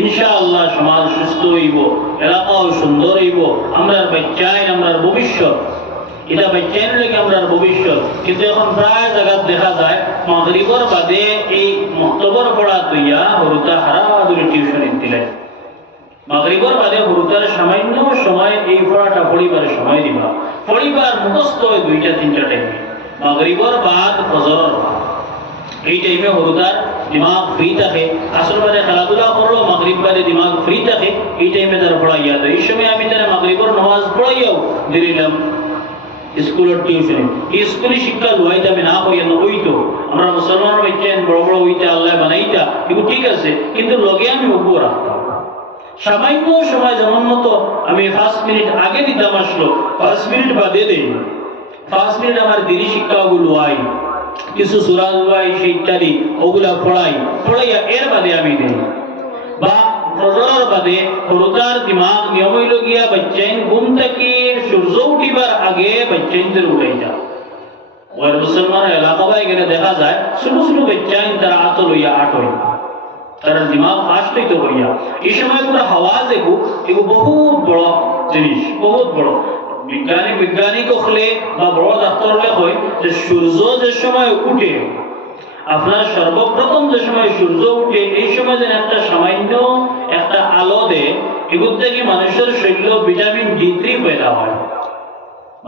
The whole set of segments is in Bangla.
ইনশাআল্লাহ সমাজ সুস্থ হইব, এলাকাও সুন্দর হইব। আমরার বাচ্চাই আমরার ভবিষ্যৎ, এটা বাচ্চাইন লেগে আমরার ভবিষ্যৎ। কিন্তু এখন প্রায় জায়গা দেখা যায় মাগরিবর বাদে এই মক্তবর পড়া তুইয়া হরুতা হারা দূরে টিউশন দিলে, মাগরিবর বাদে হরুতার সামান্য সময় এই পড়াটা পড়িবার সময় দিবা। পড়িবার মুখস্থ হয় 2টা-3টা টাইমে, মাগরিবর বাদ ফজরের বাদ, এই টাইমে হরুতার দিমাগ ফ্রি থাকে। আসল বাদে খেলাধুলা করলো, মাগরিব বাদে দিমাগ ফ্রি থাকে, এই টাইমে তার পড়াইয়া দেয়। এই সময় আমি তারা মাগরিবর নামাজ পড়াইয়াও দিলাম স্কুলের টিউশনে। এই স্কুলি শিক্ষা লুয়াইতে আমি না করি না, ওই তো আমরা মুসলমানের বাচ্চা বড় বড় ওইটা আল্লাহ বানাইতা, এগুলো ঠিক আছে, কিন্তু লগে আমি ওগুলো রাখতাম। সামান্য সময় যেমন মতো আমি 5 মিনিট আগে দিতাম, আসলো 5 মিনিট বাদে দেই, 5 মিনিট আমার দিনী শিক্ষাগুলো আই, কিছু সূরা দুয়াই সেই ইত্যাদি ওগুলা পড়াইয়া এর বাদে আমি দেই। বা ফজরের বাদে হরুতার দিমাগ নিয়ম হইল গিয়া বাচ্চাইন ঘুম থেকে সূর্য উঠিবার আগে বাচ্চাইনদের উঠাই যা। ওই মুসলমান এলাকা বাই গেলে দেখা যায় ছোট ছোট বাচ্চাইন তারা আত লইয়া আট হয়, তারা দিমাগ ফাস্ট হইতে হইয়া। এই সময় পুরো হাওয়াজ এগু বহুত বড় জিনিস, বহুত বড়। বিজ্ঞানিক হলে বা বড় ডাক্তার হলে হয় যে সূর্য যে সময় উঠে, আপনার সর্বপ্রথম যে সময় সূর্য উঠে এই সময় যেন একটা সামান্য একটা আলো দেয়, এগুলো থেকে মানুষের শরীর ভিটামিন D3 পয়দা হয়,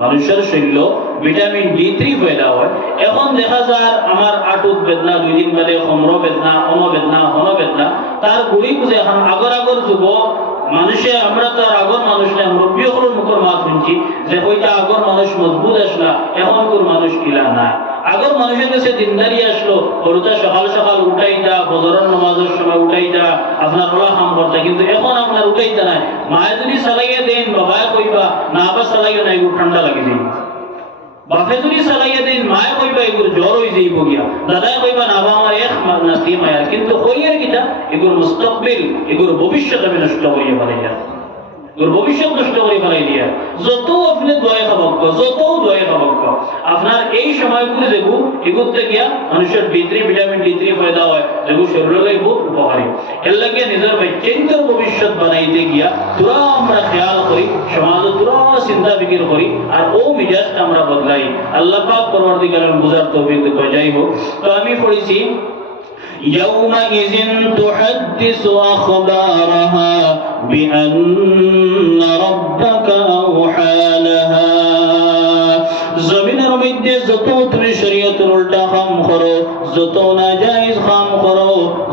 মানুষের শরীর ভিটামিন D3 পয়দা হয়। এখন দেখা যায় আমার আটুত বেদনা, 2 দিন বাদে কমর বেদনা, বেদনা, তার গুড়ি বুঝে এখন আগর যুবক মানুষে, আমরা তো আগর মানুষ না, মুরব্বী হলোর মুখর মাত শুনছি যে ওইটা আগর মানুষ মজবুত আসলা, এখন কোন মানুষ কিলা না। আগর মানুষের কাছে দিনদারি আসলো, হরুতা সকাল সকাল উঠাইতা, ফজরের নামাজের সময় উঠাইতা, আপনার ওলা কাম করতা, কিন্তু এখন আপনার উঠাইতা নাই। মায়ে যদি চালাইয়া দেন, বাবায় কইবা না, আবার চালাইয়া না, এগুলো ঠান্ডা লাগি যায়। বাপে যদি চালাইয়া দেন, মায়ে কইবা এগুলো জ্বর হয়ে যাইব গিয়া, দাদায় কইবা না, বা আমার এক না তিন মায়ের, কিন্তু কইয়ার কিটা এগুলোর মুস্তাকবিল, এগুলোর ভবিষ্যৎ আমি নষ্ট করিয়া ফেলাইয়া, এগুলোর ভবিষ্যৎ নষ্ট করে ফেলাই দিয়া। যত আপনি দোয়া খাবাক্য, যত দোয়া খাবাক্য, আপনার এই সময়গুলো দেখু এগুলোতে গিয়া মানুষের ভিটামিন D3 পয়দা হয়, যেগুলো শরীরের বহুত উপকারী। এর লাগে নিজের বাচ্চাইন্তর ভবিষ্যৎ বানাইতে গিয়া তোরা আমরা খেয়াল করি, সমাজে তোরা চিন্তা ফিকির করি, আর ও মিজাজটা আমরা বদলাই। আল্লাহ পাক পরবর্তীকালে বুঝার তৌফিক দেয়। যাই হোক, তো আমি পড়েছি يومئذ تحدث أخبارها بأن ربك أوحى لها। জমিনের মধ্যে যত তুমি শরীয়তের উল্টা কাম করো, যত নাজায়েজ কাম করো,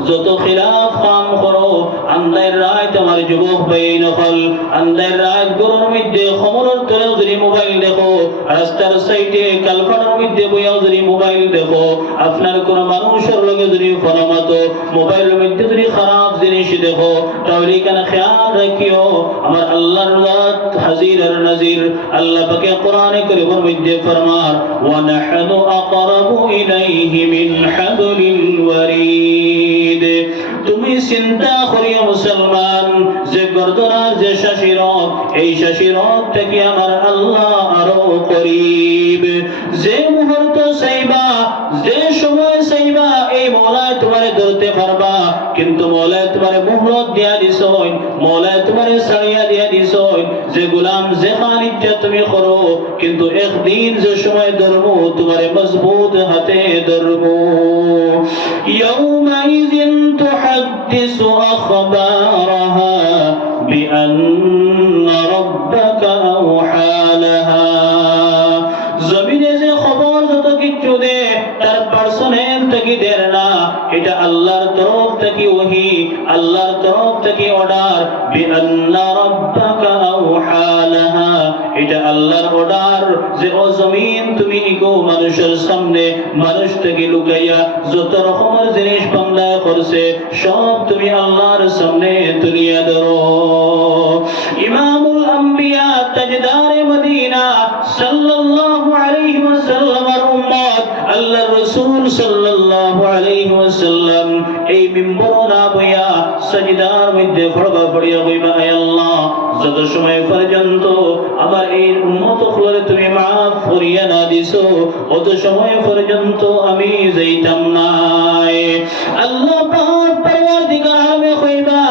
যত খিলাফ কাম করো, আন্দার রাত আমার যুবক ভাই নকল, আন্দার রাত গরুর মধ্যে খমরের তলে যদি মোবাইল দেখো, রাস্তার সাইডে কালফানের মধ্যে বইয়া যদি মোবাইল দেখো, আপনার কোন মানুষের লগে যদি ফলামাতো মোবাইলের মধ্যে যদি খারাপ জিনিস দেখো, তাহলে এখানে খেয়াল রাখিও আমার আল্লাহর রাত হাজির আর নাজির। আল্লাহ পাকে কোরআনে কারীমের মধ্যে ফরমান, ওয়া নাহনু আকরাবু ইলাইহি মিন হাবলিল ওয়ারিদ। তুমি চিন্তা করিও মুসলমান, যে গর্দনার যে শাশিরত, এই শাশিরত থেকে আমার আল্লাহ আরো করিব। যে মুহূর্ত চাইবা, যে সময় চাইবা, এই মওলা তোমারে ধরতে পারবা, কিন্তু মওলা তোমারে মুহলত দিয়া দিছই, মওলা তোমারে ছাড়িয়া দিয়া দিছই। যে গোলাম যে খানিকটা তুমি করো, কিন্তু একদিন যে সময় ধরবো তোমারে মজবুত হাতে ধরবো। ইয়াউমাইযিন তুহাদ্দিসু আখবারাহা বিআন্না রাব্বাকা আওহা লাহা। জমিনে যে খবর যত কিছু দে, তার পার্সোনাল থেকে দেয় না, এটা আল্লাহর তরফ থেকে ওহী, আল্লাহর তরফ থেকে অর্ডার। বিআন্না রাব্বাকা আওহা লাহা, এটা আল্লাহর অর্ডার যে ও জমিন তুমি ইগো মানুষের সামনে, মানুষ থেকে লুকাইয়া যত রকমের জিনিস বান্দা করছে সব তুমি আল্লাহর সামনে তুলিয়া ধরো। ইমামুল আম্বিয়া তাজদারে মদিনা সাল্লাল্লাহু আলাইহি ওয়াসাল্লামের উম্মত আল্লাহর রাসূল সাল্লাল্লাহু আলাইহি ওয়াসাল্লাম এই মিম্বর না বইয়া সাজদার মধ্যে পড়িয়া কইবা, হে আল্লাহ, যত সময় পর্যন্ত আমার এই উম্মত গুলোরে তুমি maaf করিয়া না দিছো, অত সময় পর্যন্ত আমি যাইতাম না। আল্লাহ পাক পরওয়ারদিগার মে কইবা,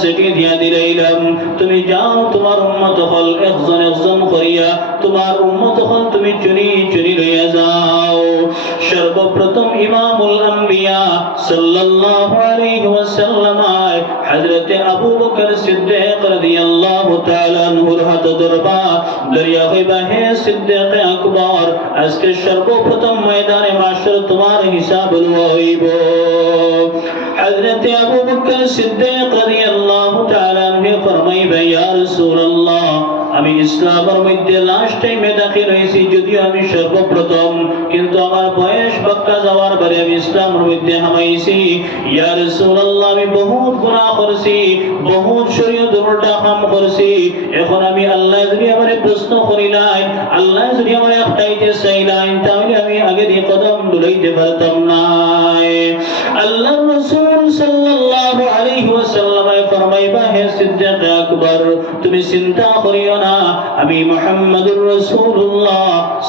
সেটি দিয়া দিলাইলাম তুমি যাও তোমার উম্মত হল একজন একজন করিয়া তোমার উম্মত হল তুমি চুরি চুরি লইয়া যাও সর্বপ্রথম ইমামুল আম্বিয়া সাল্লাল্লাহু আলাইহি ওয়াসাল্লাম হযরত আবু বকর সিদ্দিক রাদিয়াল্লাহু তাআলা আনহুর হাত ধরবা দরিয়া হইবা হে সিদ্দিক আকবর আজকে সর্বপ্রথম ময়দানে মাশর তোমার হিসাব হইব হযরত আবু বকর সিদ্দিক রাদিয়াল্লাহু তাআলা আনহু ফরমাইবা ইয়া রাসূলুল্লাহ আমি ইসলামের মধ্যে লাস্ট টাইমে দাখিল হইছি যদিও আমি সর্বপ্রথম কিন্তু আমার বয়স বাক্কা যাওয়ার পরে আমি ইসলামের মধ্যে হামাইছি ইয়া রাসূলুল্লাহ আমি বহুত গুনাহ করেছি বহুত শরীয়ত উল্টা কাম করেছি এখন আমি আল্লাহ যদি আমারে প্রশ্ন করিলেন আল্লাহ যদি আমারে আটকাইতে চাইলেন তাহলে আমি আগে দিয়ে কদম দুলাইতে পারতাম না আল্লাহর রাসূল সাল্লাল্লাহু আলাইহি ওয়াসাল্লাম ফরমাইবা হে সিদ্দিক আকবর তুমি চিন্তা করিও না আমি মুহাম্মদুর রাসূলুল্লাহ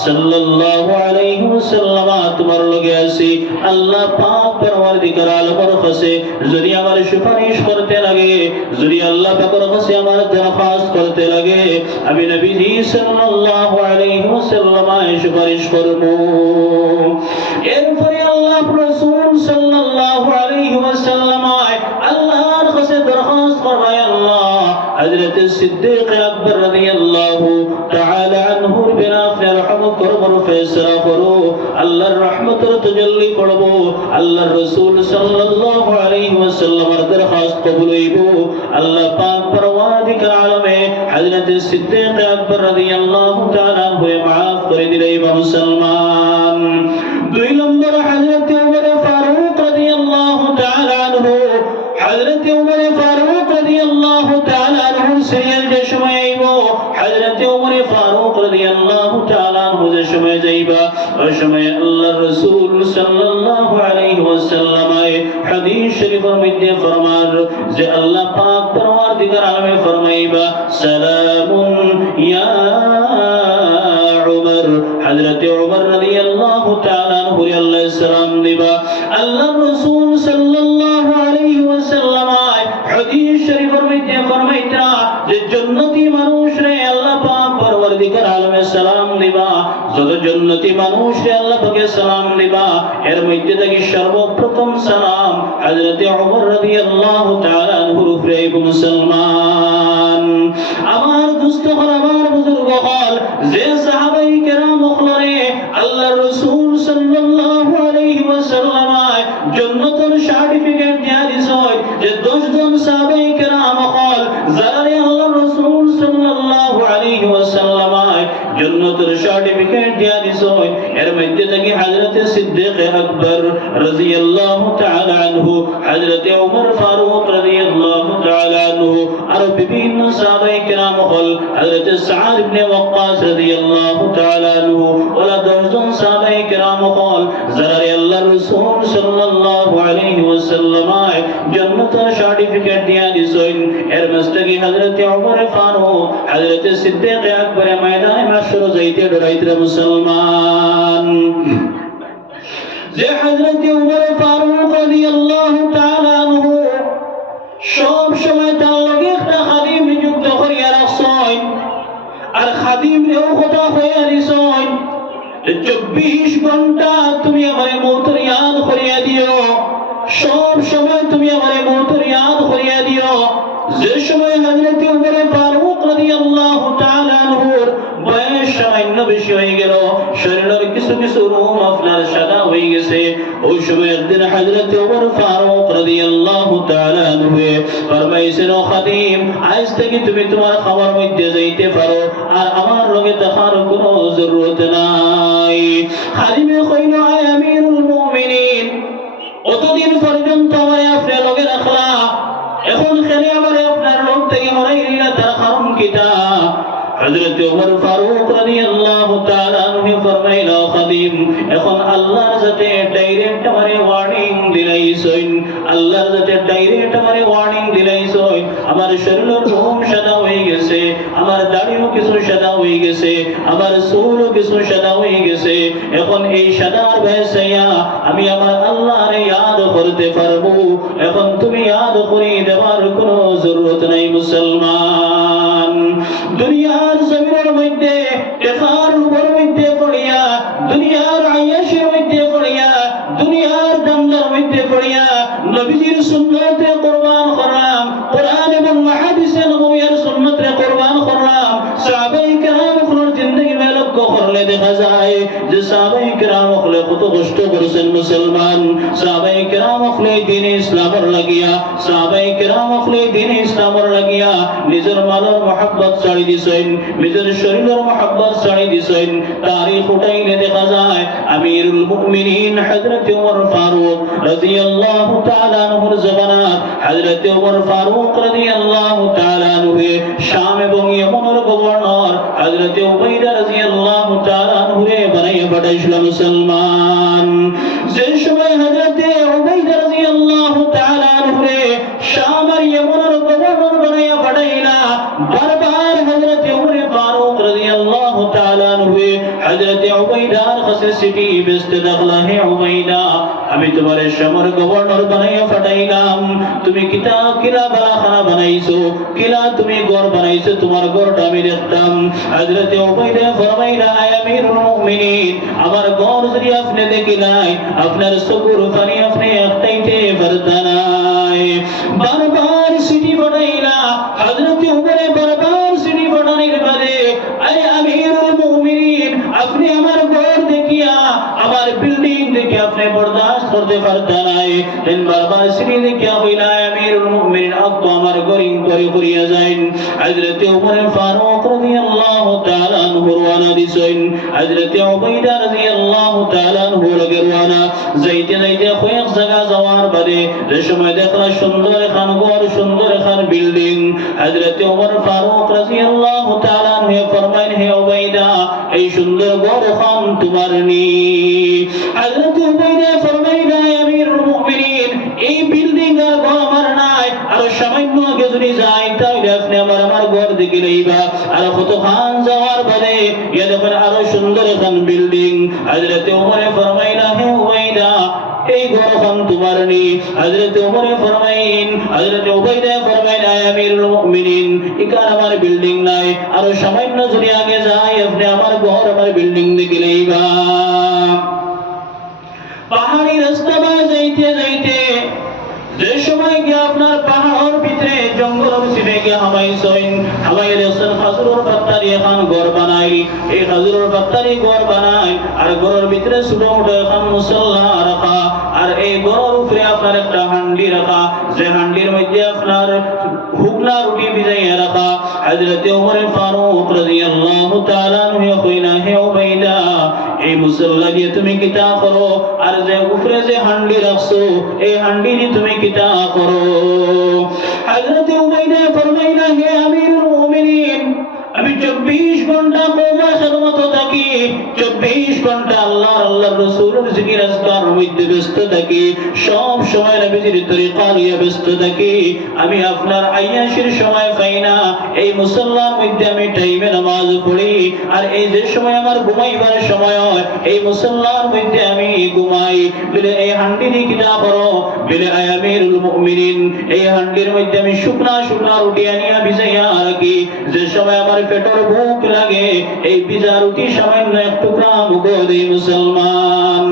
সাল্লাল্লাহু আলাইহি ওয়াসাল্লাম তোমার লগে আছি আল্লাহ পাক পরওয়ারদিগার আলমের কাছে যদি আমার সুপারিশ করতে লাগে যদি আল্লাহ পাকের কাছে আমার দরখাস্ত করতে লাগে আমি নবীজি সাল্লাল্লাহু আলাইহি ওয়াসাল্লাম সুপারিশ করব এরপরে আল্লাহ রাসূল সাল্লাল্লাহু আলাইহি ওয়াসাল্লাম আল্লাহর কাছে দরখাস্ত করবে আল্লাহ হযরত সিদ্দিক আকবর রাদিয়াল্লাহু তাআলা আনহুর বিনাফে রহমত করবার ফয়সালা করো আল্লাহর রহমতের তাজাল্লি করব আল্লাহর রাসূল সাল্লাল্লাহু আলাইহি ওয়াসাল্লামের দরখাস্ত কবুল হইব আল্লাহ পাক পরওয়ারদিগার আলমে হযরত সিদ্দিক আকবর রাদিয়াল্লাহু তাআলা আনহু মাফ করে দিলেন মুসলমান দুই নম্বর হযরত উমর ফারুক রাদিয়াল্লাহু তাআলা আনহু হযরত উমর ফারুক রাদিয়াল্লাহু তাআলা আনহু সিরিয়াল যে সময় আইব হযরত উমর ফারুক রাদিয়াল্লাহু তাআলা আনহু যে সময় যাইবা ওই সময় আল্লাহর রাসূল সাল্লাল্লাহু আলাইহি ওয়াসাল্লাম হাদিস শরীফের মধ্যে ফরমান যে আল্লাহ পাক পরওয়ারদিগার আলমে ফরমাইবা সালামুন ইয়া উমর হযরত উমর রাদিয়াল্লাহু তাআলা আনহু আল্লাহ সালাম দিবা আল্লাহর রাসূল সাল্লাল্লাহু আলাইহি ওয়াসাল্লাম হাদিস শরীফের মধ্যে ফরমাইতা যে জান্নাতি মানুষ রে আল্লাহ পাক পরওয়ারদিগার আলমে সালাম দিবা যত জান্নাতি মানুষ রে আল্লাহ পাকে সালাম দিবা এর মধ্যে থেকে সর্বপ্রথম সালাম হযরত উমর রাদিয়াল্লাহু তাআলা আনহুর উপরে মুসলমান আমার দোস্ত হল আমার বুজুর্গ হল যে সাহাবায়ে কেরাম হলরে আল্লাহর রাসূল সাল্লাল্লাহু আলাইহি ওয়াসাল্লাম জান্নাতের সার্টিফিকেট দিয়া দিছেন যে 10 জন সাহাবায়ে কেরাম হল যারা আল্লাহর রাসূল সাল্লাল্লাহু আলাইহি ওয়াসাল্লাম জান্নাতের সার্টিফিকেট দিয়া দিছেন এর মধ্যে থেকে হযরত সিদ্দিক আকবর রাদিয়াল্লাহু তাআলা আনহু হযরত উমর ফারুক রাদিয়াল্লাহু তাআলা আনহু আর বিভিন্ন সাহাবায়ে কেরাম হল হযরত সাদ ইবনে ওয়াক্কাস রাদিয়াল্লাহু তাআলা আনহু ওরা 10 জন সাহাবায়ে কেরাম হল যারা আল্লাহর রাসূল সাল্লাল্লাহু আলাইহি ওয়াসাল্লাম জান্নাতের সার্টিফিকেট দিয়া দিছেন এর মধ্যে থেকে হযরত উমর ফারুক হযরত সিদ্দিক আকবর ময়দানে মাশর যাইতে ডরাইতে মুসলমান যে হযরত উমর ফারুক রাদিয়াল্লাহু তাআলা আনহু সব সময় তার লগে একটা খাদিম নিযুক্ত করিয়া রাখছেন আর খাদিম এও কথা হইয়া দিছেন 24 ঘন্টা তুমি আমারে মওতের ইয়াদ করিয়া দিও সব সময় তুমি আমারে মওতের ইয়াদ করিয়া দিও যে সময় হযরত উমর ফারুক রাদিয়াল্লাহু তাআলা আনহুর বয়স সামান্য বেশি হয়ে গেল শরীরের কিছু কিছু রোম আপনার সাদা হয়ে গেছে ওই সময় একদিন হযরত উমর ফারুক রাদিয়াল্লাহু তাআলা আনহু ফরমাইছেন ও খাদিম আজ থেকে তুমি তোমার খাবার মধ্যে যাইতে পারো আর আমার লগে দেখার কোনো জরুরত নাই খাদিমে কইল আয় আমিরুল মুমিনিন অতদিন পর্যন্ত আমারে আপনার লগে রাখলা এখন খেলে আমারে আপনার লোক থেকে হরাইলা তার কারণ কিটা হযরত উমর ফারুক রাদিয়াল্লাহু তাআলা আনহু ফরমাইলো খাদিম এখন আল্লাহর সাথে ডাইরেক্ট আমারে ওয়ার্নিং দিলাইছেন আল্লাহর সাথে ডাইরেক্ট আমারে ওয়ার্নিং দিলাইছেন আমার শরীরের রোম সাদা হয়ে গেছে আমার দাড়ি দাড়িও কিছু সাদা হয়ে গেছে, আমার চুলও কিছু সাদা হয়ে গেছে। এখন এই সাদার ভেসাইয়া আমি আমার আল্লাহর ইয়াদ করতে পারবো। এখন তুমি ইয়াদ করে দেওয়ার কোনো জরুরত নাই মুসলমান। দুনিয়ার জমিনের মধ্যে টেকার উপর মধ্যে পড়িয়া, দুনিয়ার আয়াসের মধ্যে পড়িয়া, দুনিয়ার দান্দার মধ্যে পড়িয়া নবীজির সুন্নতে কুরবান করলাম, কোরআন এবং হাদিসে নববীর সুন্নতে কুরবান করলাম। সাহাবায়ে কেরাম কোন জিন্দেগি মে লক্ষ্য করলে দেখা যায় যে সাহাবায়ে কেরাম হলে কত কষ্ট করেছেন মুসলমান। সাহাবায়ে কেরাম হলে দ্বীন ইসলামের লাগিয়া, সাহাবায়ে কেরাম হলে দ্বীন ইসলামের লাগিয়া নিজের মালের মহব্বত ছাড়ি দিছেন, নিজের শরীরের মহব্বত ছাড়ি দিছেন। তারিখ উঠাইলে দেখা যায় আমিরুল মুমিনিন হযরত ওমর ফারুক রাদিয়াল্লাহু তাআলা আনহুর জমানাত হযরত ওমর ফারুক রাদিয়াল্লাহু তাআলা আনহু শাম এবং ইয়েমেনের গভর্নর হযরত উবাইদা রাদিয়াল্লাহু তাআলা আনহুরে বানাইয়া পাঠাইছিল মুসলমান। যে সময় হযরত উবাইদা রাদিয়াল্লাহু তাআলা আনহুরে শাম আর ইয়েমেনের গভর্নর বানাইয়া পাঠাইলা, বারবার হযরত ওমর ফারুক রাদিয়াল্লাহু তাআলা আনহু হযরত উবাইদার কাছে চিঠি বেচতে দেখলা, হে উবাইদা, আমি তোমার শামের গভর্নর বানাইয়া পাঠাইলাম, তুমি কিলা বালাখানা বানাইছো, কিলা তুমি ঘর বানাইছো, তোমার ঘরটা আমি দেখতাম। হযরত উবাইদা ফরমাইলা, আয় আমিরুল মুমিনিন, আমার ঘর যদি আপনি দেখিলাই আপনার চকুর পানি আপনি একটাইতে পারতেন নাই। বারবার চিঠি পাঠাইলা, হযরত উমরে বারবার চিঠি পাঠানোর বাদে, আয় আমিরুল মুমিনিন, আপনি আমার ঘর দেখিয়া আমার বিল্ডিং দেখে আপনি বরদাস্ত করতে পারতেন নাই। দেন বারবার চিঠি দেখিয়া কইলা, আমিরুল মুমিনিন, আপনি আমার গরিং করে করিয়া যাইন। হযরত ওমর ফারুক রাদিয়াল্লাহু তাআলা আনহু রওনা দিছেন, হযরত উবাইদা রাদিয়াল্লাহু তাআলা আনহু লগে রওনা। যাইতে যাইতে কয়েক জায়গা যাওয়ার বাদে যে সময় দেখলা সুন্দর খান ঘর, সুন্দর খান বিল্ডিং, হযরত ওমর ফারুক রাদিয়াল্লাহু তাআলা আনহু ফরমাইলেন, হে উবাইদা, এই সুন্দর ঘর খান তোমার নি। হযরত উবাইদা ফরমাইলেন, আমিরুল মুমিনিন, এই বিল্ডিং আর ঘর আমার নাই, আর সামান্য আগে যদি যাই তাহলে আপনি আমার ঘর দেখে লইবা। আর কত খান যাওয়ার পরে ইয়া দেখেন আরো সুন্দর খান বিল্ডিং। হযরত ওমর ফরমাইলেন, হে উবাইদা, এই ঘর খান তোমার নি। হযরত ওমর ফরমাইলেন, হযরত উবাইদা ফরমাইলেন, আয় আমিরুল মুমিনিন, এখানে আমার বিল্ডিং নাই, আর সামান্য যদি আগে যাই আপনি আমার ঘর আমার বিল্ডিং দেখে লইবা। পাহাড়ি রাস্তা যাইতে যাইতে যে সময় গিয়ে আপনার পাহাড়ের ভিতরে জঙ্গলের ভিতরে গিয়ে হামাই রেসন খাজুরের পাত্তারি এখন ঘর বানাই। এই খাজুরের পাত্তারি ঘর বানাই, আর ঘরের ভিতরে ছোট মোটো এখন মুসল্লা রাখা, আর এই ঘরের উপরে আপনার একটা হান্ডি রাখা, যে হান্ডির মধ্যে আপনার হুকনা রুটি ভিজাইয়া রাখা। হযরত ওমর ফারুক রাদিয়াল্লাহু তাআলা আনহু কইনা, হে উবাইদা, এই মুসল্লা দিয়ে তুমি কিতা করো, আর যে উপরে যে হান্ডি রাখছো এই হান্ডি দিয়ে তুমি কিতা করো? হযরত উবাইদা ফরমাইলা, হে আমিরুল মুমিনিন, আমি 24 ঘন্টা কওমের খিদমত থাকি, 24 ঘন্টা আল্লাহর রাসূলের জিকির আজকার মধ্যে ব্যস্ত থাকি, সব সময় নবীজির তরিকা নিয়ে ব্যস্ত থাকি। আমি আপনার আয়াশের সময় পাই না, এই মুসল্লার মধ্যে আমি টাইমে নামাজ পড়ি, আর এই যে সময় আমার ঘুমাইবার সময় হয় এই মুসল্লার মধ্যে আমি ঘুমাই। বলে এই হান্ডি দিয়ে কিতা করো? বলে আয় আমিরুল মুমিনিন, এই হান্ডির মধ্যে আমি শুকনা রুটি আনিয়া ভিজাইয়া রাখি, যে সময় আমার পেটের ভুক লাগে এই ভিজা রুটি সামান্য এক টুকরা মুখ দেই। মুসলমান,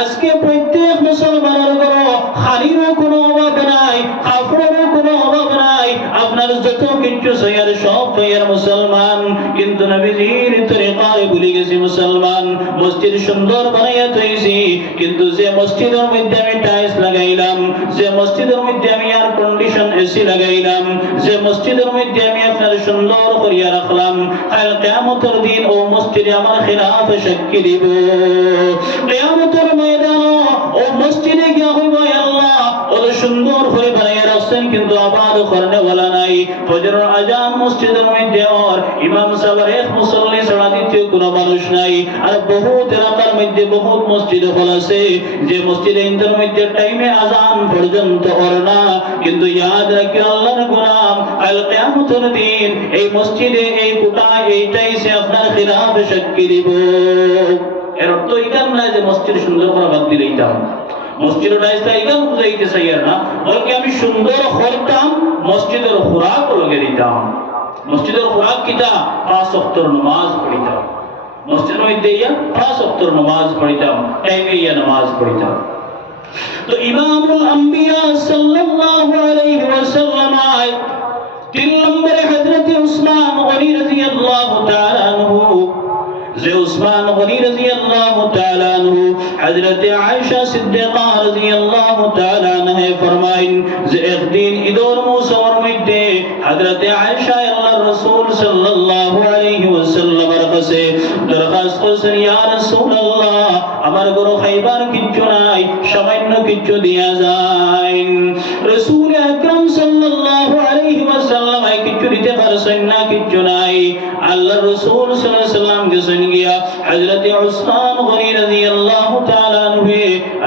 আজকে প্রত্যেক মুসলমানের ঘরে খালিরও কোনো অভাব নাই, কাপড়েরও কোনো অভাব নাই, আপনার যত কিছু সয়ার সব সয়ার মুসলমান, কিন্তু নবীজির তরিকায় ভুলে গেছি মুসলমান। মসজিদ সুন্দর বানাইয়া তৈছি, কিন্তু যে মসজিদের মধ্যে আমি টাইলস লাগাইলাম, যে মসজিদের মধ্যে আমি এয়ার কন্ডিশন এসি লাগাইলাম, যে মসজিদের মধ্যে আমি আপনার সুন্দর করিয়া রাখলাম, কাল কিয়ামতের দিন ও মসজিদে আমার খিলাফ সাক্ষী দিব। কিয়ামতের ময়দানে ও মসজিদে গিয়া হইব, আল্লাহ ও সুন্দর করে বানাইয়া আসছেন কিন্তু আবার করনে ওয়ালা নাই ফজরের আজান মসজিদের মধ্যে আর ইমাম সাহেবের এক মুসল্লি ছাড়া দ্বিতীয় কোনো মানুষ নাই আর বহুত এলাকার মধ্যে বহুত মসজিদ হল আছে যে মসজিদে ইন্টার মধ্যে টাইমে আজান পর্যন্ত ওর না কিন্তু ইয়াদ রাখি আল্লাহর গোলাম আল কিয়ামতের দিন এই মসজিদে এই কোটায় এইটাই সে আপনার খিলাফ সাক্ষী দিব এর অর্থ এটা না যে মসজিদ সুন্দর করে বাদ দিলেইতাম মসজিদের রাস্তা এটা বুঝাইতে চাই না বলকে আমি সুন্দর করতাম মসজিদের খোরাক লগে দিতাম মসজিদের খোরাক কিতা 5 ওয়াক্ত নামাজ পড়িতাম মসজিদের মধ্যে ইয়া 5 ওয়াক্ত নামাজ পড়িতাম টাইমে ইয়া নামাজ পড়িতাম তো ইমামুল আম্বিয়া সাল্লাল্লাহু আলাইহি ওয়াসাল্লাম 3 নম্বরে হযরত উসমান গনি রাদিয়াল্লাহু তাআলা আনহু যে উসমান গনি রাদিয়াল্লাহু তাআলা আনহু হযরত আয়েশা সিদ্দিকা রাদিয়াল্লাহু তাআলা আনহা ফরমাইন যে একদিন ঈদের মৌসুমের মধ্যে হযরত আয়েশা আল্লাহর রাসূল সাল্লাল্লাহু আলাইহি ওয়াসাল্লামের কাছে দরখাস্ত করেছেন ইয়া রাসূলুল্লাহ আমার ঘরে খাইবার কিছু নাই সামান্য কিছু দিয়া যায় রাসূল আকরাম সাল্লাল্লাহু আলাইহি ওয়াসাল্লাম এই কিছু দিতে পারছেন না কিছু নাই আল্লাহর রাসূল সাল্লাল্লাহু আলাইহি ওয়াসাল্লাম গেছেন গিয়া হযরত উসমান গনি রাদিয়াল্লাহু তাআলা আনহু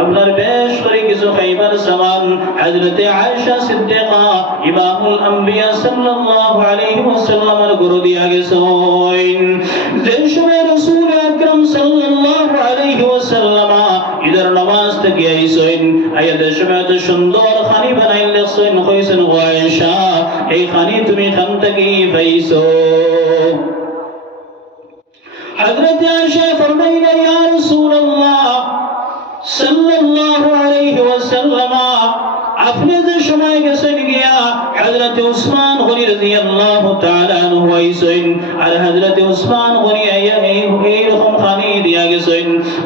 আপনার বেশ করে কিছু খাইবার সামান হযরত আয়েশা সিদ্দিকা ইমামুল আম্বিয়া সাল্লাল্লাহু আলাইহি ওয়াসাল্লামের ঘরে দিয়া গেছেন যে সময় রাসূল আকরাম সাল্লাল্লাহু আলাইহি ওয়াসাল্লাম ঈদের নামাজ থেকে আইছেন আয়াদের সময় তো সুন্দর খানি বানাইলেছেন কইছেন ও আয়েশা এই খানি তুমি খান থেকে পাইছো হযরত আয়েশা ফরমাইলেন ইয়া রাসূলুল্লাহ সাল্লাল্লাহু আলাইহি ওয়াসাল্লাম আপনি যে সময় গেছেন গিয়া হযরত উসমান গনি রাদিয়াল্লাহু তাআলা আনহু আইছেন আর হযরত উসমান গনি এই রকম খানি দিয়া গেছেন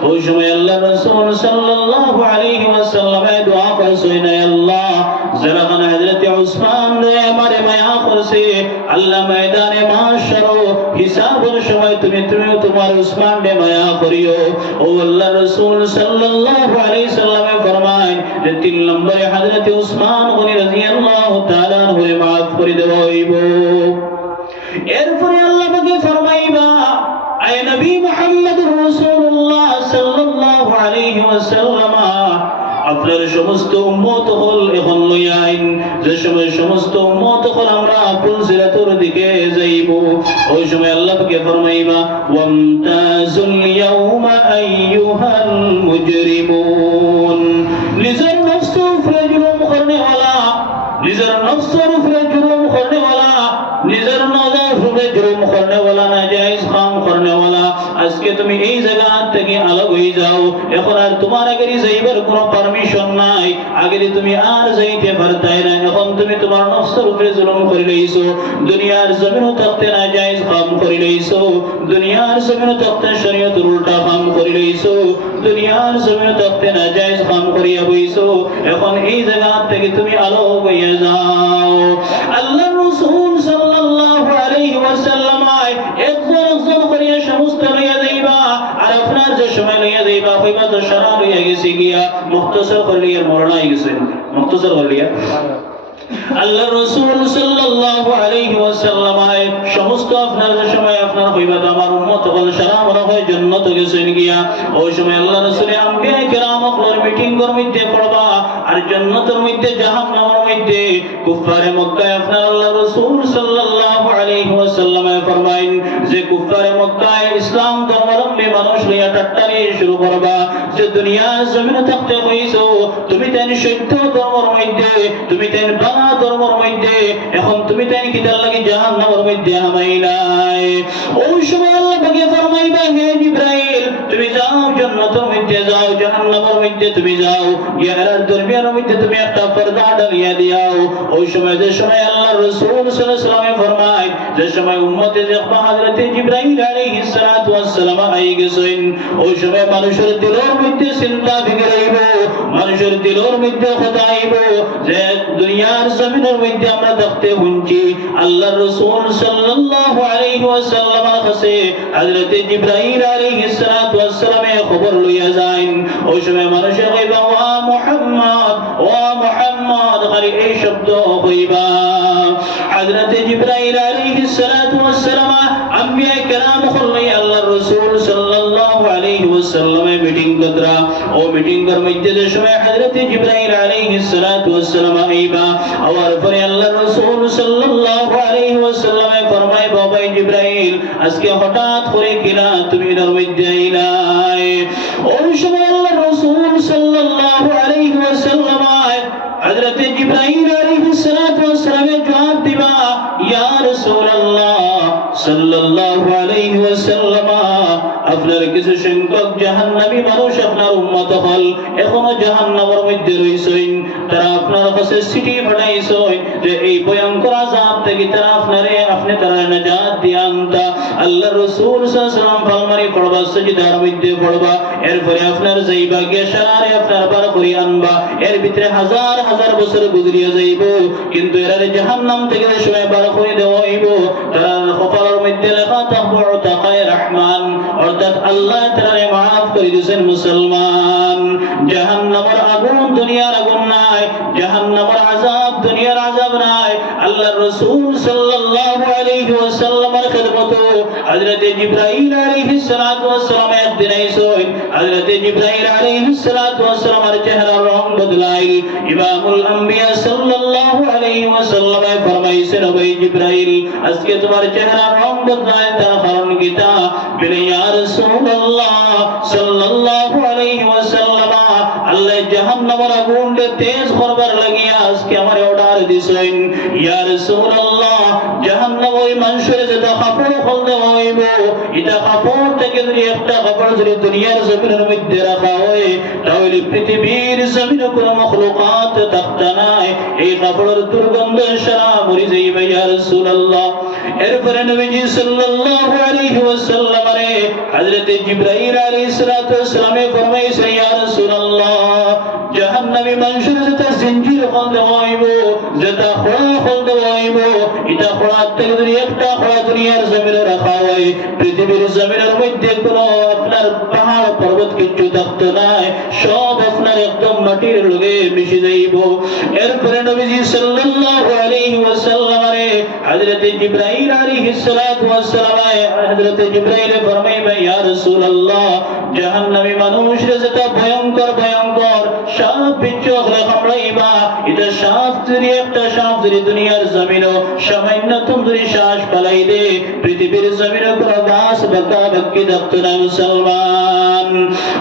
ওই সময় আল্লাহর রাসূল সাল্লাল্লাহু আলাইহি ওয়াসাল্লাম দোয়া করেছেন আল্লাহ যারা হযরত উসমান রে আমারে মায়া করছে আল্লাহ ময়দানে মাহশর হিসাবের সময় তুমি তোমার উসমান রে মায়া করিও ও আল্লাহর রাসূল সাল্লাল্লাহু আলাইহি সাল্লাম ফরমায় যে 3 নম্বরে হযরত উসমান গনি রাদিয়াল্লাহু তাআলা আনহু মাফ করে দেব হইব এরপরে আল্লাহ পাকে ফরমাইবা আয় নবী মুহাম্মদুর রাসূলুল্লাহ সাল্লাল্লাহু আলাইহি ওয়াসাল্লাম আপনার সমস্ত উম্মত হল এখন লইয়াইন যে সময় সমস্ত উম্মত হল আমরা পুলসিরাতের দিকে যাইব ওই সময় আল্লাহ পাকে ফরমাইবা ওয়ামতাজুল ইয়াউমা আইয়ুহাল মুজরিমুন নিজের নফস উপরে জুলুম করনে ওয়ালা নিজের নফসের উপরে জুলুম করনে ওয়ালা নিজের নজর উপরে জুলুম করনে ওয়ালা নাজায়েজ কাম করনে ওয়ালা আজকে তুমি এই জায়গা থেকে আলাদা হয়ে যাও এখন আর তোমার আগে যাইবার কোনো পারমিশন নাই আগে তুমি আর যাইতে পারতাই না এখন তুমি তোমার নফসের উপরে জুলুম করে লইছো দুনিয়ার জমিন তাকতে নাজায়েজ কাম করে লইছো দুনিয়ার জমিন তাকতে শরীয়তের উল্টা কাম করে লইছো দুনিয়ার জমিন তাকতে নাজায়েজ কাম করিয়া বইছো এখন এই জায়গা থেকে তুমি আলাদা হয়ে যাও আল্লাহর রাসূল সাল্লাল্লাহু আলাইহি ওয়াসাল্লাম একজন করিয়া সমস্ত লইয়া যাইবা আর আপনার যে সময় লইয়া যাইবা কইবা তো সারা লইয়া গেছি গিয়া মুখতসর করলিয়া মরণাই গেছেন মুখতসর করলিয়া আল্লাহর রাসূল সাল্লাল্লাহু আলাইহি ওয়াসাল্লাম সমস্ত আপনার যে সময় আপনার কইবা তো আমার উম্মত হল সারা মনে হয় জান্নাতে গেছেন গিয়া ওই সময় আল্লাহর রাসূল আম্বিয়া কিরাম হল মিটিং এর মধ্যে পড়বা আর জান্নাতের মধ্যে জাহান্নামের মধ্যে কুফারে মক্কা আপনার আল্লাহর রাসূল সাল্লাল্লাহু আলাইহি ওয়াসাল্লাম ফরমাইন যে কুফারে মক্কা ইসলাম ধর্মাবলম্বী মানুষ লইয়া টাট্টারি শুরু করবা যে দুনিয়ার জমিনে থাকতে হইছো তুমি তাই সত্য ধর্মের মধ্যে তুমি তাই বানা ধর্মের মধ্যে এখন তুমি তাই কি তার লাগি জাহান্নামের মধ্যে হামাইলাই ওই সময় আল্লাহ পাকে ফরমাইবা হে জিবরাইল তুমি যাও জান্নাতের মধ্যে যাও জাহান্নামের মধ্যে তুমি যাও ইয়ার দুনিয়ার মধ্যে তুমি একটা পর্দা ডালিয়া দিও ওই সময় যে সময় আল্লাহর রাসূল সাল্লাল্লাহু আলাইহি ওয়াসাল্লাম ফরমায় যে সময় উম্মতে যে হযরত জিবরাইল আলাইহিস সালাতু ওয়াস সালাম আই গেছেন ওই সময় মানুষের দিলের মধ্যে চিন্তা ফিকির হইব মানুষের দিলের মধ্যে কথা আইব যে দুনিয়ার জমিনের মধ্যে আমরা দেখতে শুনছি আল্লাহর রাসূল সাল্লাল্লাহু আলাইহি ওয়াসাল্লামের কাছে হযরত জিবরাইল আলাইহিস সালাতু ওয়াস সালাম খবর লইয়া যান ওই সময় মানুষের কইবা ওয়া মুহাম্মদ খালি এই শব্দ ওয়াসাল্লামে মিটিং করা ও মিটিং করার মধ্যে যে সময় হযরত জিবরাইল আলাইহিস সালাতু ওয়াসসালাম আইবা আওয়ার পরে আল্লাহর রাসূল সাল্লাল্লাহু আলাইহি ওয়াসাল্লামে ফরমায় বাবা জিবরাইল আজকে হঠাৎ করে কিনা তুমি এর মধ্যে আইলাই ওই সময় আল্লাহর রাসূল সাল্লাল্লাহু আলাইহি ওয়াসাল্লাম হযরত জিবরাইল আলাইহিস সালাতু ওয়াসসালামে জবাব দিবা ইয়া রাসূলুল্লাহ সাল্লাল্লাহু আলাইহি ওয়াসাল্লাম আপনার কিছু সংখ্যক জাহান্নামী মানুষ আপনার উম্মত হল এখনো জাহান্নামের মধ্যে রইছেন তারা আপনার কাছে চিঠি পাঠাইছেন যে এই ভয়ঙ্কর আযাব থেকে তারা আপনি তারা নাজাত দিয়ান্তা আল্লাহর রাসূল সাল্লাল্লাহু আলাইহি ওয়াসাল্লাম ফরমানি পড়বা সিজদার মধ্যে পড়বা এরপরে আপনার যাইবা গিয়ে সারারে আপনার বার করে আনবা এর ভিতরে হাজার হাজার বছর গুজরিয়া যাইব কিন্তু এর জাহান্নাম থেকে সময় বার করে দেওয়া হইব তার কপালের মধ্যে লেখা থাকবে তাকায়ে রহমান অর্থাৎ আল্লাহ তাআলা maaf করে দিয়েছেন মুসলমান জাহান্নামের আগুন দুনিয়ার আগুন নাই জাহান্নামের আযাব দুনিয়ার আযাব নাই আল্লাহর রাসূল সাল্লাল্লাহু আলাইহি ওয়াসাল্লামের খিদমতে হযরত জিবরাইল আলাইহিস সালাতু ওয়াসসালাম একদিন আইসেন হযরত জিবরাইল আলাইহিস সালাতু ওয়াসসালামের চেহারার রং বদলাইল ইমামুল আম্বিয়া সাল্লাল্লাহু আলাইহি ওয়াসাল্লাম ফরমাইছেন ওই জিবরাইল আজকে তোমার চেহারার রং বদলায় তার কারণ কি তা বলে ইয়া রাসূলুল্লাহ সাল্লাল্লাহু আলাইহি ওয়াসাল্লাম আল্লাহ জাহান্নামের আগুনকে তেজ করবার লাগিয়া আজকে আমারে অর্ডার দিছেন ইয়া রাসূলুল্লাহ জাহান্নাম ওই মানুষের যেটা কাপড় খুলতে হইব এটা কাপড় থেকে যদি একটা কাপড় যদি দুনিয়ার জমিনের মধ্যে রাখা হয় তাহলে পৃথিবীর জমিনে কোনো মাখলুকাত থাকতে নাই এই কাপড়ের দুর্গন্ধ সারা মরে যাইবে ইয়া রাসূলুল্লাহ এরপরে নবীজি সাল্লাল্লাহু আলাইহি ওয়াসাল্লাম হযরত জিবরাইল আলাইহিস সালাতু ওয়াসসালাম ফরমাইছেন ইয়া রাসূলুল্লাহ জাহান্নামী মানুষের যেটা জিঞ্জির খুলতে হইব যেটা খোড়া খুলতে হইব এটা খোড়া থেকে যদি একটা খোড়া দুনিয়ার জমিনে রাখা হয় পৃথিবীর জমিনের মধ্যে কোনো আপনার পাহাড় পর্বত কিছু থাকতো নাই সব আপনার একদম মাটির লগে মিশে যাইব এরপরে নবীজি সাল্লাল্লাহু আলাইহি ওয়াসাল্লাম হযরত জিবরাইল আলাইহিস সালাতু ওয়াসসালাম হযরত জিবরাইল ফরমাইবা ইয়া রাসূলুল্লাহ জাহান্নামী মানুষের যেটা ভয়ঙ্কর ভয়ঙ্কর সাপ বিচ্ছু কামড়াইবা এটা সাপ যদি একটা সাপ যদি দুনিয়ার জমিনও সামান্যতম যদি শ্বাস ফেলাই দে পৃথিবীর জমিনে কোনো গাছ বাঁকা বাক্কি থাকতো না মুসলমান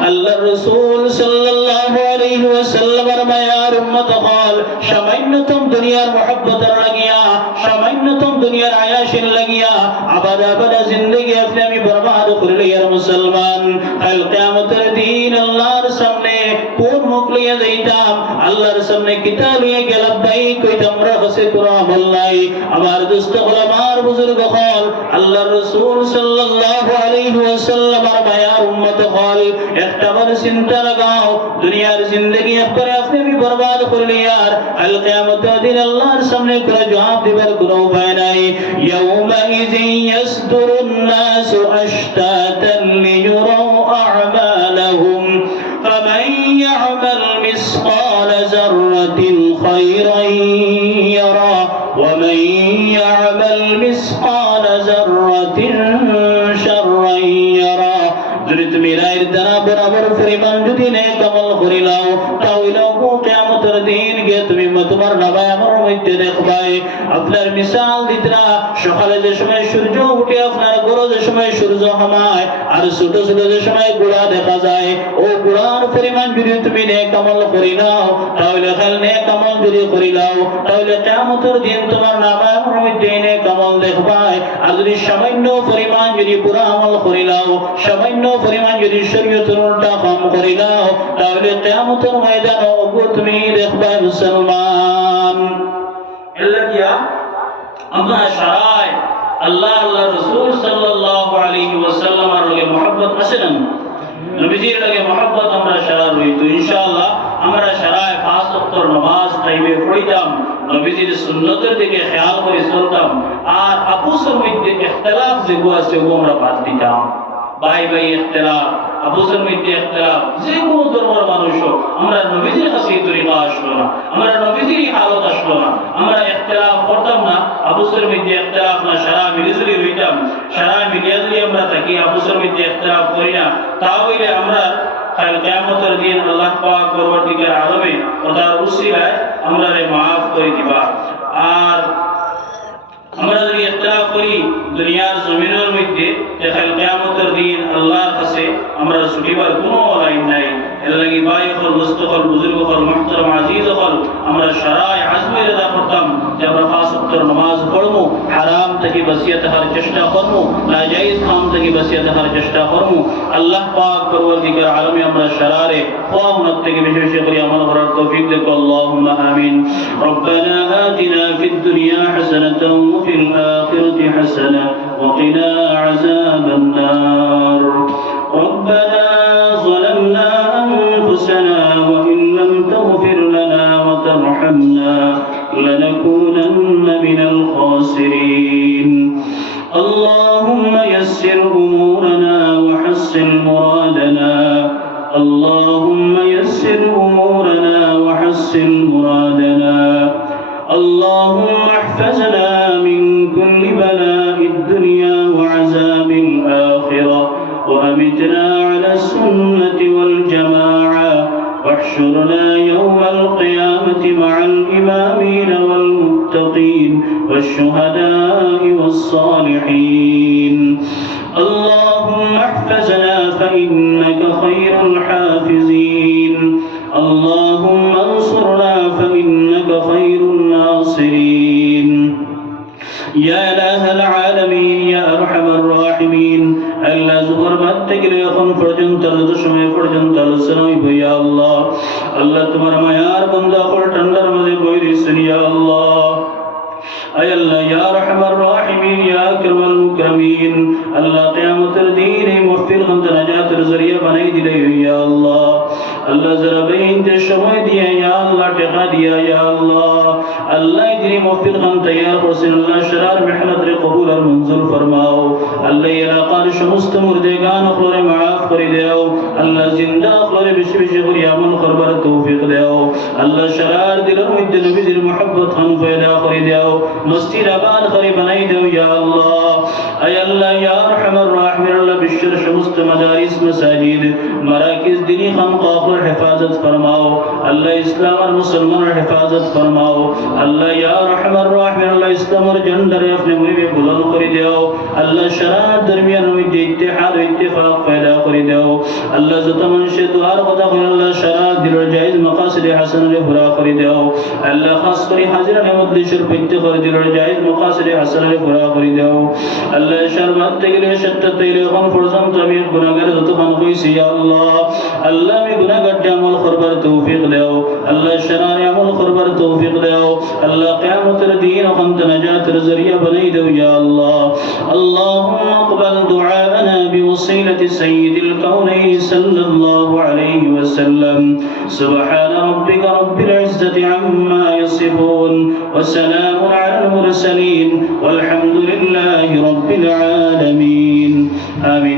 আল্লাহর রাসূল সাল্লাল্লাহু আলাইহি ওয়াসাল্লামের মায়ার উম্মত হল সামান্যতম দুনিয়ার মহব্বতের লাগিয়া সামান্যতম দুনিয়ার আয়াসের লাগিয়া আবাদা জিন্দেগি আপনি আমি বরবাদ করলে ইয়া মুসলমান কাল কিয়ামতের দিন আল্লাহর সামনে কোন মুখ লইয়া যাইতাম আল্লাহর সামনে কিতাব লইয়া গেলাম ভাই কইতাম আমরা কাছে কোনো আমল নাই আমার দোস্ত হল আমার বুজুর্গ হল আল্লাহর রাসূল সাল্লাল্লাহু আলাইহি ওয়াসাল্লামের মায়ার উম্মত হল একটা বার চিন্তা লাগাও দুনিয়ার জিন্দেগি একবারে আপনি আমি বরবাদ করলে আর কাল কিয়ামতের দিন আল্লাহর সামনে করে জবাব দিবার কোনো উপায় নাই ইয়াউমাইযিন ইয়াসদুরুন নাসু আশতাতান লিয়ুরাউ আ'মালাহুম ফামান ইয়া'মাল মিসকাল যাররাতিন খায়রান ইয়ারা ওয়া মান ইয়া'মাল মিসকাল যাররাতিন শাররান ইয়ারা যদি তুমি রায়ের দ্বারা বরাবর পরিমাণ যদি নেক আমল করিলাও তাহলে কিয়ামতের দিন গে তুমি তোমার নামে আমার মধ্যে দেখবাই আপনার মিসাল দিতরা সকালে যে সময় সূর্য উঠে আপনার গরো যে সময় সূর্য হামায় আর ছোট ছোট যে সময় গোড়া দেখা যায় ও গোড়ার পরিমাণ যদি তুমি নেক আমল করিলাও তাহলে খাল নেক আমল যদি করিলাও তাহলে কিয়ামতের দিন তোমার নামে আমার মধ্যে নেক আমল দেখবাই আর যদি সামান্য পরিমাণ যদি পুরা আমল করিলাও সামান্য পরিমাণ যদি শরীয়তের উল্টা কাম করিলাও তাহলে কিয়ামতের ময়দানে তুমি দেখবা মুসলমান এলাকিয়া আমরা সারাই আল্লাহ আল্লাহ রাসূল সাল্লাল্লাহু আলাইহি ওয়াসাল্লামের লগে মহব্বত আছে না নবীজির লগে মহব্বত আমরা সারা রইতো ইনশাআল্লাহ আমরা সারাই পাঁচ ওয়াক্ত নামাজ টাইমে পড়িতাম নবীজির সুন্নতের দিকে খেয়াল করে চলতাম আর আপুসের মধ্যে ইখতিলাফ যেগুলো আছে ওগুলো আমরা বাদ দিতাম ভাই ভাই ইখতিলাফ, আপুসের মধ্যে ইখতিলাফ, যে কোনো ধর্মের মানুষও আমরা নবীজির কাছে এই তরিকা আসলো না, আমরা নবীজির হালত আসলো না, আমরা ইখতিলাফ করতাম না, আপুসের মধ্যে ইখতিলাফ না, সারা মিলিজুলি হইতাম, সারা মিলিয়াজুলি আমরা থাকি, আপুসের মধ্যে ইখতিলাফ করি না, তাহলে আমরা কাল কিয়ামতের দিন আল্লাহ পাক পরবর্তীকার আলমে ও তার উসিলায় আমরা মাফ করে দিবা। আর আমরা যদি ইখতিলাফ করি দুনিয়ার জমিনের মধ্যে, কাল কিয়ামতের দিন আল্লাহর কাছে আমরা ছুটিবার কোনো লাইন নাই। এর লাগি ভাই হল, দোস্ত হল, বুজুর্গ হল, মুহতারাম আজিজ হল, আমরা সারাই আজমে ইরাদা করতাম যে আমরা 5 ওয়াক্ত নামাজ পড়বো, হারাম থেকে বাঁচিয়ে থাকার চেষ্টা করবো, নাজায়েজ কাম থেকে বাঁচিয়ে থাকার চেষ্টা করবো। আল্লাহ পাক পরবর্তীকার আলমে আমরা সারারে ওয়ামত থেকে বেশি বেশি করে আমল করার তৌফিক দেখ। আল্লাহুম্মা আমিন। রব্বানা আতিনা ফিদ দুনিয়া হাসানাতাও ওয়া ফিল আখিরাতি হাসানাহ ওয়া কিনা আযাবান নার। ربنا ظلمنا أنفسنا وإن لم تغفر لنا وترحمنا لنكونن من الخاسرين. اللهم يسر أمورنا وحسن مرادنا. اللهم يسر أمورنا وحسن مرادنا. اللهم احفظنا من كل بلاء الدنيا وعذاب الآخرة وأمتنا على السنة والجماعة واحشرنا يوم القيامة مع الإمامين والمتقين والشهداء والصالحين. اللهم احفظنا فإنك خير الحافظين. اللهم انصرنا فإنك خير الناصرين. يا إله العالمين يا أرحم الراحمين. আল্লাহ জোহর বাদ থেকে এখন পর্যন্ত সময় পর্যন্ত আলোচনা হইব। ইয়া আল্লাহ, আল্লাহ তোমার মায়ার বান্দা হল ঠান্ডার মাঝে বই দিয়েছেন। ইয়া আল্লাহ, আয় আল্লাহ ইয়া আরহামার রাহিমিন ইয়া আকরামাল মুকরামিন, আল্লাহ কিয়ামতের দিন এই মুফতির খান নাজাতের জরিয়া বানাই দিলে। ইয়া আল্লাহ, আল্লাহ যারা বেইনতে সময় দিয়া, ইয়া আল্লাহ টাকা দিয়া, ইয়া আল্লাহ, আল্লাহ যিনি মুফতির খান তৈয়ার করছেন, আল্লাহ শরার মেহনত রে কবুল আর মঞ্জুর ফরমাও। আল্লাহ এলাকার সমস্ত মুর্দেগান আখলরে মাফ করে দাও। আল্লাহ জিন্দা আখলরে বেশি বেশি করে আমল করবার তৌফিক দাও। আল্লাহ শরার দিলের মধ্যে নবীজির মুহাব্বত খান পয়দা করে দাও, মসজিদ আবাদ করে বানাই দাও। ইয়া আল্লাহ, আয় আল্লাহ ইয়া আরহামার রাহিমিন, আল্লাহ বিশ্বের সমস্ত মাদারিস মাসাজিদ মারাকিজ দিনী খানকাহর হেফাজত ফরমাও। আল্লাহ ইসলাম আর মুসলমানের হেফাজত ফরমাও। আল্লাহ ইয়া আরহামার রাহিমিন, আল্লাহ ইসলামের ঝান্ডারে আপনি মুরিবে বুলন্দ করে দাও। আল্লাহ শরার দরমিয়ান মধ্যে ইত্তেহাদ ও ইত্তেফাক পয়দা করে দাও। আল্লাহ যত মানুষের দুয়ার কথা করেন, আল্লাহ শরার দিলের জায়েজ মাকাসিদে হাসানারে পুরা করে দাও। আল্লাহ খাস করে হাজিরানে মজলিসের প্রত্যেকের দিলের জায়েজ মাকাসিদে হাসানারে পুরা করে দাও। আল্লাহ শরবত থেকে সত্য তৈরি এখন পর্যন্ত আমি গুনাহগার যত খান হইছি। ইয়া আল্লাহ, আল্লাহ আমি গুনাহগারটা আমল করবার তৌফিক দাও। আল্লাহ শরারে আমল করবার তৌফিক দাও। আল্লাহ কিয়ামতের দিন ওখান নাজাতের জরিয়া বানাই দাও। ইয়া আল্লাহ, اللهم اقبل دعاءنا بوصيلة سيد الكونين صلى الله عليه وسلم. سبحان ربك رب العزة عما يصفون وسلام على المرسلين والحمد لله رب العالمين. آمين.